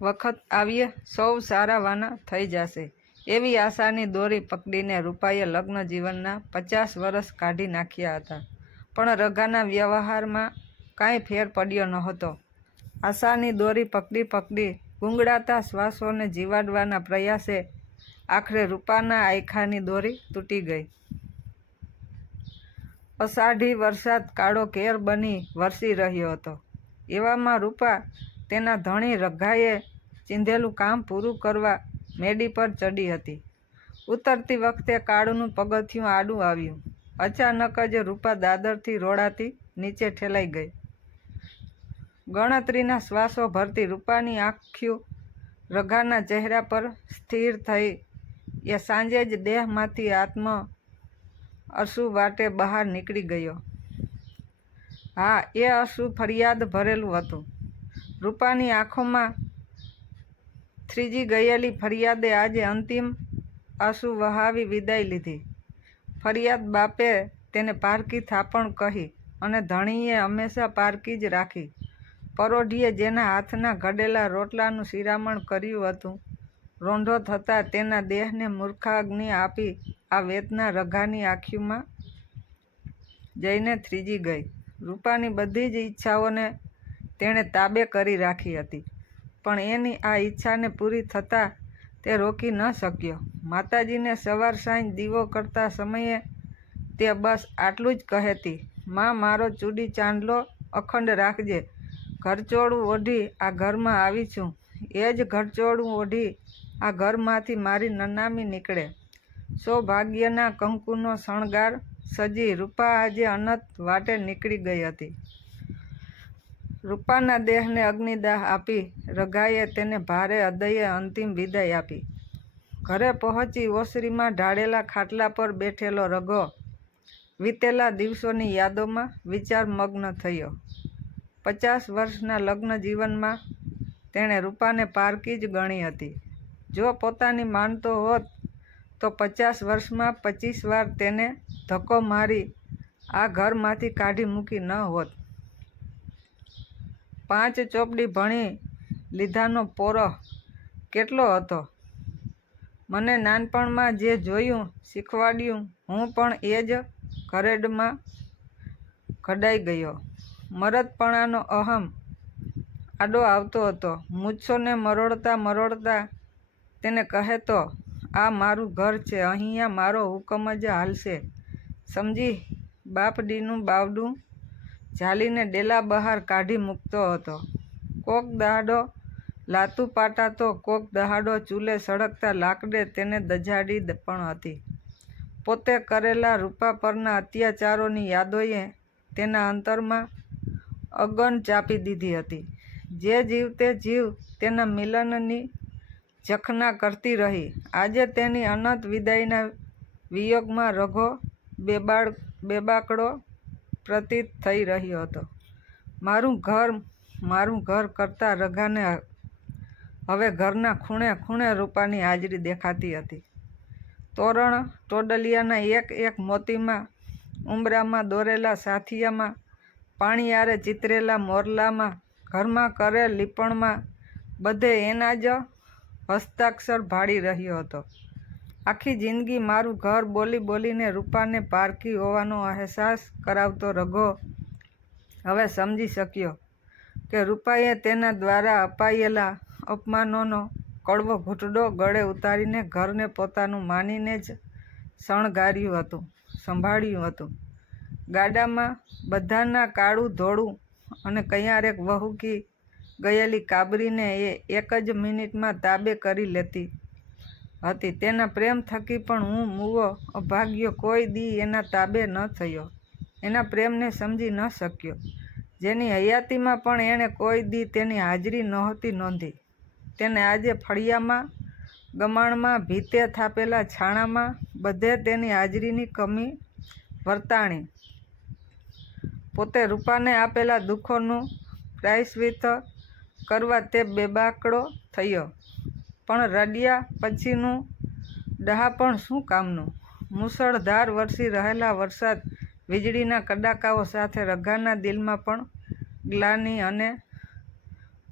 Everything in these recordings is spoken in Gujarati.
વખત આવીએ, સૌ સારાવાના થઈ જશે. એવી આશાની દોરી પકડીને રૂપાએ લગ્ન જીવનના પચાસ વર્ષ કાઢી નાખ્યા હતા. પણ રઘાના વ્યવહારમાં કાંઈ ફેર પડ્યો નહોતો. આશાની દોરી પકડી પકડી ગુંગળાતા શ્વાસોને જીવાડવાના પ્રયાસે આખરે રૂપાના આયખાની દોરી તૂટી ગઈ. અષાઢી વરસાદ કાળો કેર બની વરસી રહ્યો હતો. એવામાં રૂપા તેના ધણી રઘાએ ચીંધેલું કામ પૂરું કરવા મેડી પર ચડી હતી. ઉતરતી વખતે કાળુનું પગથિયું આડું આવ્યું. અચાનક જ રૂપા દાદરથી રોડાતી નીચે ઠેલાઈ ગઈ. ગણતરીના શ્વાસો ભરતી રૂપાની આંખ્યું રઘાના ચહેરા પર સ્થિર થઈ. એ સાંજે જ દેહમાંથી આત્મ અશુ વાટે બહાર નીકળી ગયો. હા, એ અશુ ફરિયાદ ભરેલું હતું. રૂપાની આંખોમાં થ્રીજી ગયેલી ફરિયાદે આજે અંતિમ આંસુ વહાવી વિદાય લીધી. ફરિયાદ બાપે તેને પારકી થાપણ કહી અને ધણીએ હંમેશા પારકી જ રાખી. પરોઢીએ જેના હાથના ઘડેલા રોટલાનું શિરામણ કર્યું હતું, રોંઢો થતાં તેના દેહને મૂર્ખાગ્નિ આપી આ વેતના રઘાની આંખીમાં જઈને થ્રીજી ગઈ. રૂપાની બધી જ ઈચ્છાઓને તેણે તાબે કરી રાખી હતી. પણ એની આ ઈચ્છાને પૂરી થતાં તે રોકી ન શક્યો. માતાજીને સવાર સાંજ દીવો કરતા સમયે તે બસ આટલું જ કહેતી, માં, મારો ચૂડી ચાંદલો અખંડ રાખજે. ઘરચોળું ઓઢી આ ઘરમાં આવી છું. એ જ ઘરચોળું ઓઢી આ ઘરમાંથી મારી નનામી નીકળે. સૌભાગ્યના કંકુનો શણગાર સજી રૂપા આજે અનંત વાટે નીકળી ગઈ હતી. રૂપાના દેહને અગ્નિદાહ આપી રઘાએ તેને ભારે હૃદયે અંતિમ વિદાય આપી. ઘરે પહોંચી ઓસરીમાં ઢાળેલા ખાટલા પર બેઠેલો રઘો વીતેલા દિવસોની યાદોમાં વિચારમગ્ન થયો. પચાસ વર્ષના લગ્ન જીવનમાં તેણે રૂપાને પારકી જ ગણી હતી. જો પોતાની માનતો હોત તો પચાસ વર્ષમાં પચીસ વાર તેને ધક્કો મારી આ ઘરમાંથી કાઢી મૂકી ન હોત. પાંચ ચોપડી ભણી લીધાનો પોરો કેટલો હતો? મને નાનપણમાં જે જોયું, શીખવાડ્યું, હું પણ એ જ ઘરેડમાં ઘડાઈ ગયો. મરદપણાનો અહમ આડો આવતો હતો. મૂછોને મરોડતા મરોડતા તેને કહેતો આ મારું ઘર છે, અહીંયા મારો હુકમ જ હાલશે. સમજી બાપડીનું બાવડું ઝાલીને ડેલા બહાર કાઢી મૂકતો હતો. કોક દહાડો લાતું પાટાતો કોક દહાડો ચૂલે સળગતા લાકડે તેને દજાડી પણ હતી. પોતે કરેલા રૂપા પરના અત્યાચારોની યાદોએ તેના અંતરમાં અગન ચાપી દીધી હતી. જે જીવતે જીવ તેના મિલનની જખના કરતી રહી. આજે તેની અનંત વિદાયના વિયોગમાં રઘો બેબાળ બેબાકડો પ્રતીત થઈ રહ્યો હતો. મારું ઘર મારું ઘર કરતાં રઘાને હવે ઘરના ખૂણે ખૂણે રૂપાની હાજરી દેખાતી હતી. તોરણ ટોડલિયાના એક એક મોતીમાં ઉંબરામાં દોરેલા સાથિયામાં, પાણીયારે ચિતરેલા મોરલામાં, ઘરમાં કરેલ લીપણમાં બધે એના જ હસ્તાક્ષર ભાળી રહ્યો હતો. આખી જિંદગી મારું ઘર બોલી બોલીને રૂપાને પારકી હોવાનો અહેસાસ કરાવતો રઘો. હવે સમજી શક્યો કે રૂપાએ તેના દ્વારા અપાયેલા અપમાનોનો કડવો ઘૂંટડો ગળે ઉતારીને ઘરને પોતાનું માનીને જ શણગાર્યું હતું, સંભાળ્યું હતું. ગાડામાં બધાના કાળું ધોળું અને કયારેક વહુકી ગયેલી કાબરીને એ એક જ મિનિટમાં તાબે કરી લેતી. હતી. તેના પ્રેમ થકી પણ હું મૂવો અભાગ્યો કોઈ દી એના તાબે ન થયો. એના પ્રેમને સમજી ન શક્યો. જેની હયાતીમાં પણ એણે કોઈ દી તેની હાજરી નહોતી નોંધી. તેને આજે ફળિયામાં, ગમાણમાં, ભીતે થાપેલા છાણામાં બધે તેની હાજરીની કમી વર્તાણી. પોતે રૂપાને આપેલા દુઃખોનું પ્રાયશ્ચિત કરવા તે બેબાકડો થયો. પણ રડ્યા પછીનું ડહાપણ શું કામનું? મુસળધાર વરસી રહેલા વરસાદ વીજળીના કડાકાઓ સાથે રઘાના દિલમાં પણ ગ્લાની અને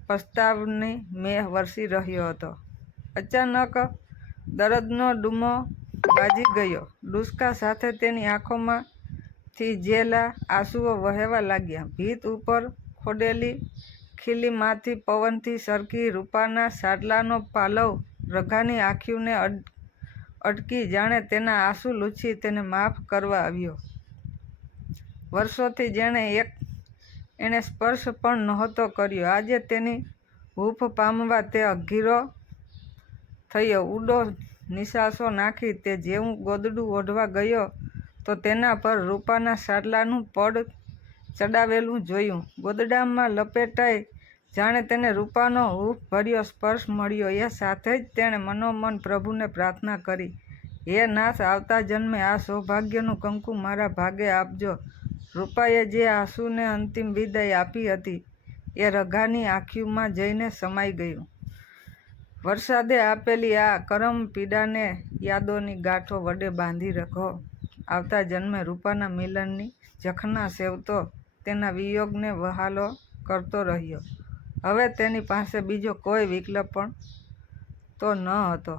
પસ્તાવની મેહ વરસી રહ્યો હતો. અચાનક દરદનો ડૂમો બાજી ગયો. ડુસકા સાથે તેની આંખોમાંથી જેલા આંસુઓ વહેવા લાગ્યા. ભીત ઉપર ખોડેલી ખીલીમાંથી પવનથી સરકી રૂપાના સાડલાનો પાલવ રઘાની આંખીઓને અટકી જાણે તેના આંસુ લૂછી તેને માફ કરવા આવ્યો. વર્ષોથી જેણે એક, એણે સ્પર્શ પણ નહોતો કર્યો. આજે તેની હૂંફ પામવા તે અઘીરો થયો. ઉડો નિશાસો નાખી તે જેવું ગોદડું ઓઢવા ગયો તો તેના પર રૂપાના સાડલાનું પડ ચડાવેલું જોયું. ગોદડામાં લપેટાઈ જાણે તેને રૂપાનો હૂંફ ભર્યો સ્પર્શ મળ્યો. એ સાથે જ તેણે મનોમન પ્રભુને પ્રાર્થના કરી, હે નાથ આવતા જન્મે આ સૌભાગ્યનું કંકુ મારા ભાગે આપજો. રૂપાએ જે આંસુને અંતિમ વિદાય આપી હતી, એ રઘાની આંખીમાં જઈને સમાઈ ગયું. વરસાદે આપેલી આ કરમ પીડાને યાદોની ગાંઠો વડે બાંધી રખો. આવતા જન્મે રૂપાના મિલનની જખના સેવતો તેના વિયોગને વહાલો કરતો રહ્યો. હવે તેની પાસે બીજો કોઈ વિકલ્પ પણ તો ન હતો.